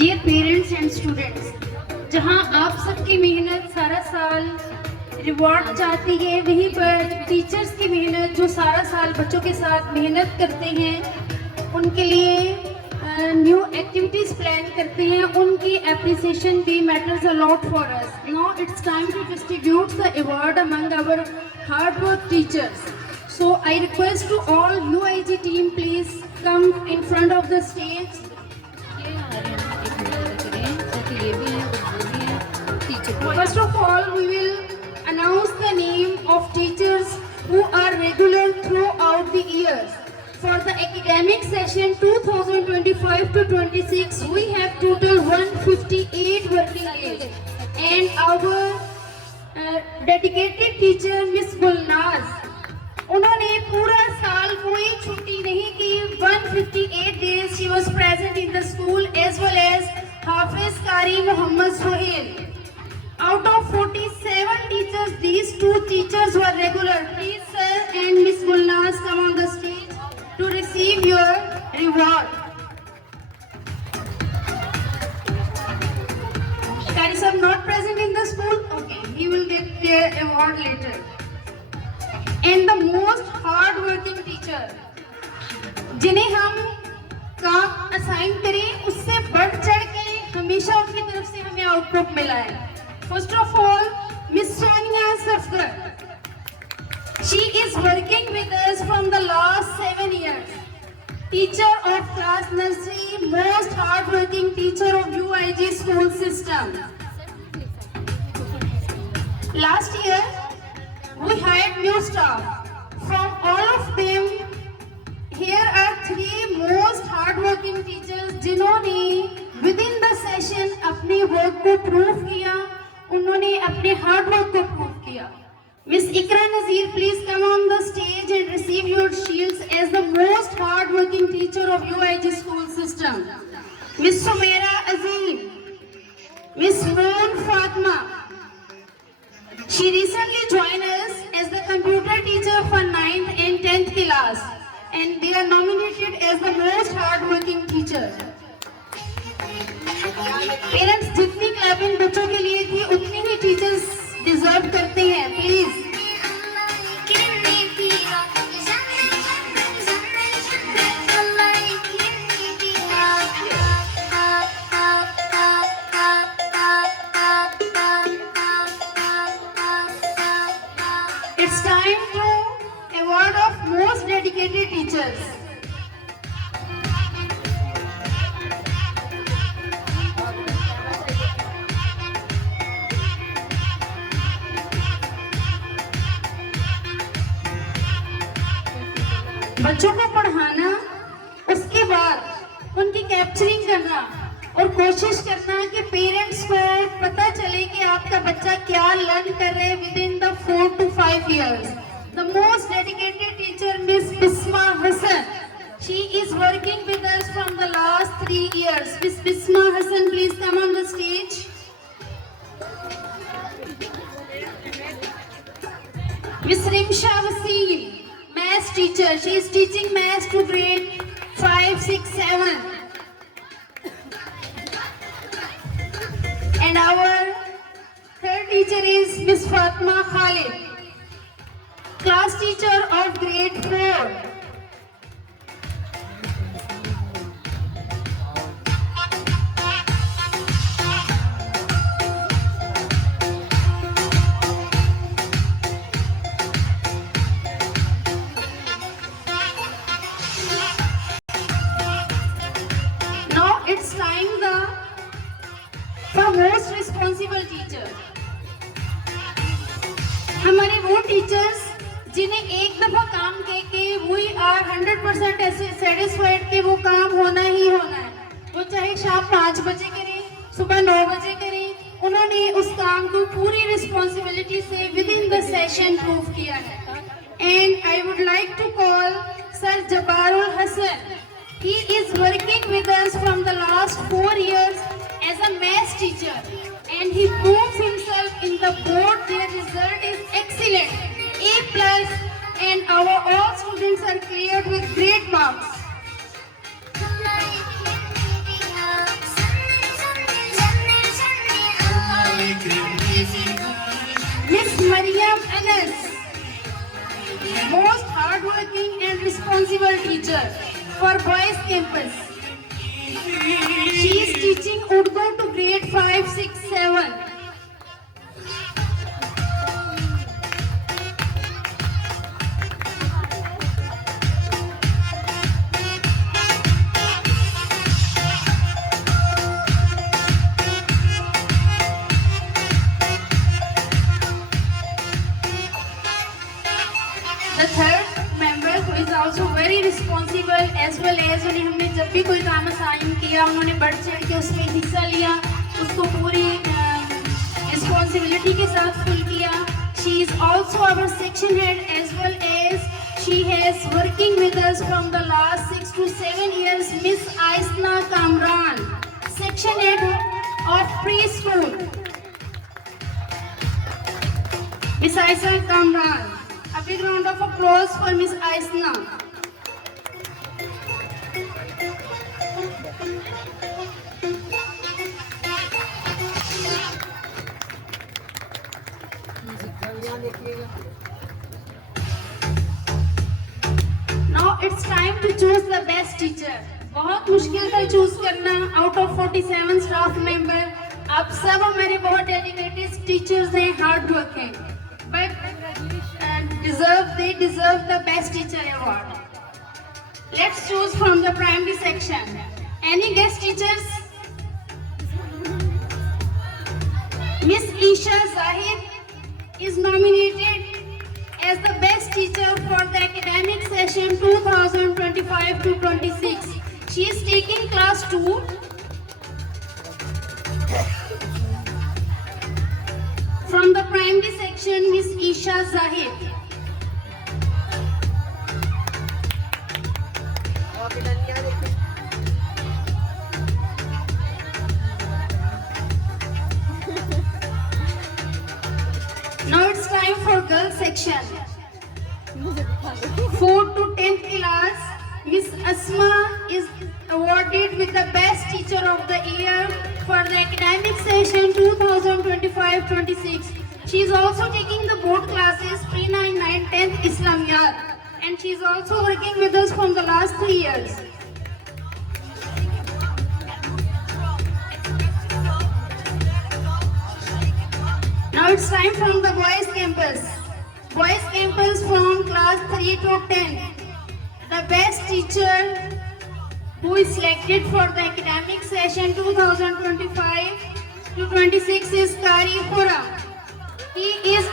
Dear parents and students, जहां आप सबकी मेहनत सारा साल रिवॉर्ड चाहती है, वहीं पर टीचर्स की मेहनत जो सारा साल बच्चों के साथ मेहनत करते हैं, उनके लिए न्यू एक्टिविटीज प्लान करते हैं, उनकी एप्रिसिएशन भी matters a lot for us. Now it's time to distribute the award among our hard work teachers. So I request to all UIG team, please come in front of the stage. First of all, we will announce the name of teachers who are regular throughout the years. For the academic session 2025 to 26, we have total 158 working days, and our dedicated teacher Miss Gulnaz, उन्होंने पूरा साल कोई छुट्टी नहीं की. 158 days she was present in the school, as well as Hafiz Qari Muhammad Suhail. Out of 47 teachers, these 2 teachers were regular. Please sir and Miss Gulnaz come on the stage to receive your reward. Qari sir not present in the school? Okay, he will get their award later. And the most hard working teacher, जिन्हें हम काम assign करें उससे बढ़ चढ़ के हमेशा उनकी तरफ से हमें आउटपुट मिला है. First of all miss Sonia Safdar, she is working with us from the last 7 years. Teacher of class nursery, most hard working teacher of UIG school system. Last year we hired new staff. From all of them, here are 3 most hardworking teachers जिन्होंने within the session अपने work को prove किया, उन्होंने अपने hard work को prove किया. Miss Ikra Nazir, please come on the stage and receive your shields as the most hardworking teacher of UIG school system. Miss Sumaira Azim, Miss Moon Fatma. She recently joined us as the computer teacher for 9th and 10th class, and they are nominated as the most hardworking teacher. Parents, जितनी clapping बच्चों के लिए थी उतनी ही teachers deserve करते हैं. Please it's time to award of most dedicated teachers. बच्चों को पढ़ाना, उसके बाद उनकी कैप्चरिंग करना और कोशिश करना कि पेरेंट्स को पता चले कि आपका बच्चा क्या लर्न कर रहे हैं within the 4 to 5 years. The most dedicated teacher, Miss Bisma Hassan. She is working with us from the last 3 years. Miss Bisma Hassan, please come on the stage. Miss Rimsha Wasim, maths teacher. She is teaching maths to grade 5, 6, 7. And our third teacher is Miss Fatma Khalid, class teacher of grade 4. Now it's time for most responsible teacher. हमारे वो teachers जिन्हें एक दफा काम कह के we are 100% ऐसे satisfied कि वो काम होना ही होना है, वो चाहे शाम 5 बजे करें, सुबह 9 बजे करें, उन्होंने उस काम को पूरी रिस्पॉन्सिबिलिटी से within the session prove किया है. And I would like to call Sir Jabarul Hassan. He is working with us from the last 4 years as a maths teacher, and he proves himself in the board. Their result is excellent, A+, and our all students are cleared with great marks. responsible teacher for boys campus. She is teaching Urdu to grade 5, 6, 7. The third member who is also very responsible as well as उन्हें हमने जब भी कोई काम assign किया उन्होंने बढ़ चढ़ के उसमें हिस्सा लिया, उसको पूरी रिस्पॉन्सिबिलिटी के साथ फुल किया. She is also our section head as well as she has working with us from the last 6 to 7 years, Miss Aisna Kamran, section head of preschool. Miss Aisna Kamran. A big round of applause for Miss Aisna. Now it's time to choose the best teacher. बहुत मुश्किल था choose करना out of 47 staff member. आप सब हमारे बहुत dedicated teachers हैं, hard working, but they deserve the best teacher award. Let's choose from the primary section. Any guest teachers? Miss Isha Zahid is nominated as the best teacher for the academic session 2025 to 26. She is taking class 2. From the primary section, Miss Isha Zahid. Now it's time for girls section. 4th to 10th class, Miss Asma is awarded with the best teacher of the year for the academic session 2025-26. She is also taking the board classes pre-9, 9, 10th Islamiyat, and she is also working with us from the last 3 years. Now it's time from the boys campus. Boys campus from class 3 to 10. The best teacher who is selected for the academic session 2025 to 26 is Kari Khura. He is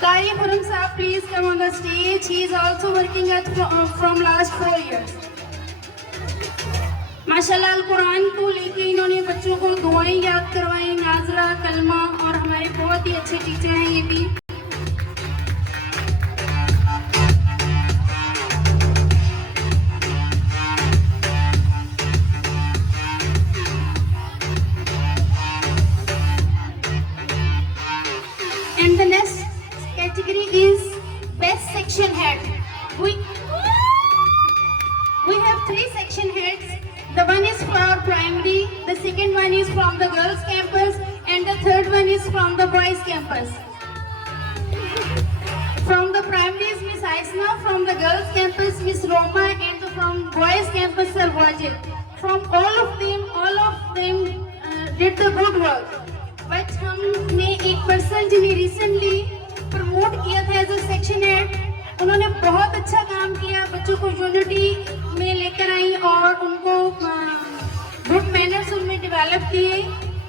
Kari Khuram Saab, please come on the stage. He is also working from last 4 years. माशाल्लाह अल कुरान को लेके इन्होंने बच्चों को दुआएं याद करवाई, नाजरा, कलमा, और हमारे बहुत ही अच्छे टीचर हैं ये भी. And the next category is best section head. We have 3 section heads. The one is for primary, the second one is from the girls campus, and the third one is from the boys campus. From the primary is Miss Aisna, from the girls campus Miss Roma, and from boys campus Sir Wajid. From all of them did the good work. But हमने एक person जिन्हें recently promote किया था as a section head, उन्होंने बहुत अच्छा काम किया, बच्चों को यूनिटी में लेकर आई और उनको गुड मैनर्स उनमें डेवलप किए.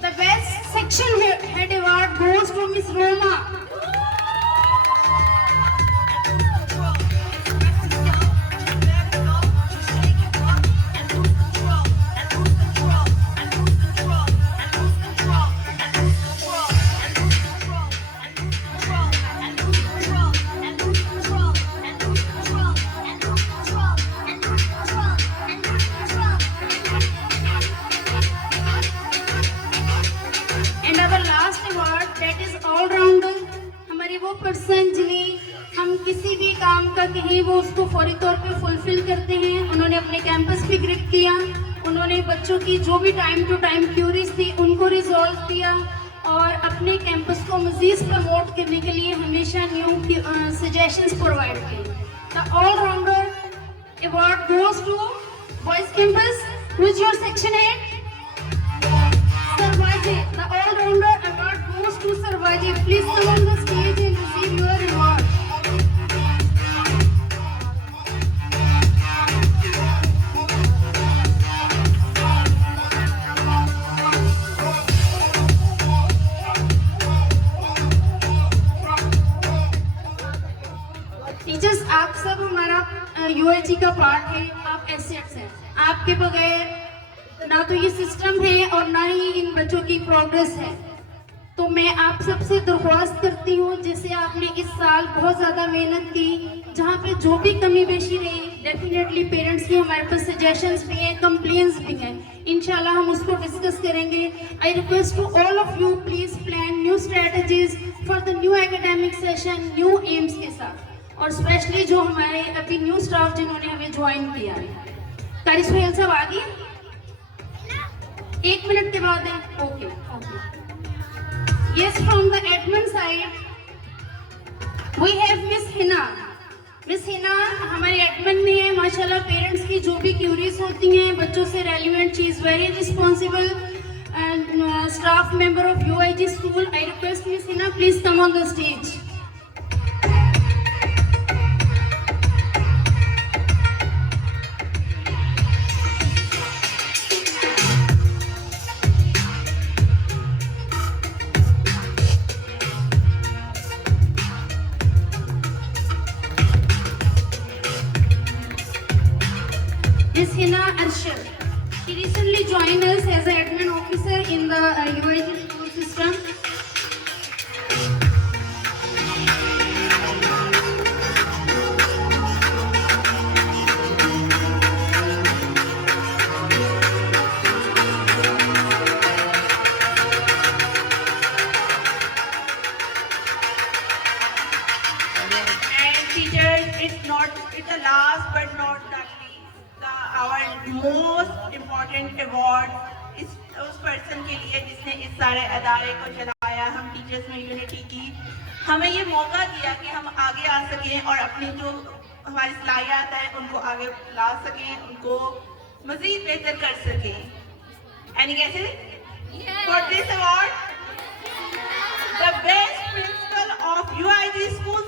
The best section head award goes to miss Roma. Person जिन्हें हम किसी भी काम का कहें वो उसको फौरी तौर पे फुलफिल करते हैं. उन्होंने अपने कैंपस पे ग्रिप किया, उन्होंने बच्चों की जो भी टाइम टू टाइम क्यूरीज थी उनको रिजॉल्व किया और अपने कैंपस को मज़ीद प्रमोट करने के लिए हमेशा न्यू सजेशंस प्रोवाइड किए। The allrounder award goes to boys campus, which your section है Sarvaji. The all-rounder award goes to Sarvaji. Please come on the stage and receive your award. Teachers, आप सब हमारा यूआईजी का पार्ट है, आप assets हैं। आपके बगैर ना तो ये सिस्टम है और ना ही इन बच्चों की प्रोग्रेस है। तो मैं आप सबसे दरख्वास्त करती हूँ, जैसे आपने इस साल बहुत ज़्यादा मेहनत की, जहाँ पे जो भी कमी बेशी रही, डेफिनेटली पेरेंट्स की हमारे पास सजेशंस भी हैं, कंप्लेंट्स भी हैं, इंशाल्लाह हम उसको डिस्कस करेंगे। I request to all of you, please plan new strategies for the new academic session, new aims के साथ, और स्पेशली जो हमारे अभी न्यू स्टाफ जिन्होंने हमें ज्वाइन किया है। कारी सुहेल साहब आ गए? 1 मिनट के बाद है। Okay okay. Yes, from the admin side we have miss Hina. Miss Hina हमारे एडमिन में है। माशाल्लाह पेरेंट्स की जो भी क्यूरीज होती हैं बच्चों से रेलिवेंट चीज़, very responsible and staff member of UIG school. I request miss Hina, please come on the stage. Miss Hina Arshad. She recently joined us as an admin officer in the UIG school system. And teachers, it's the last but not the least. our most important award इस उस person के लिए जिसने इस सारे अदारे को चलाया। हम टीचर्स में यूनिटी की, हमें ये मौका दिया कि हम आगे आ सकें और अपनी जो हमारी सलाहियत है उनको आगे ला सकें, उनको मजीद बेहतर कर सकें। Any guesses for this award? The best principle of UIG school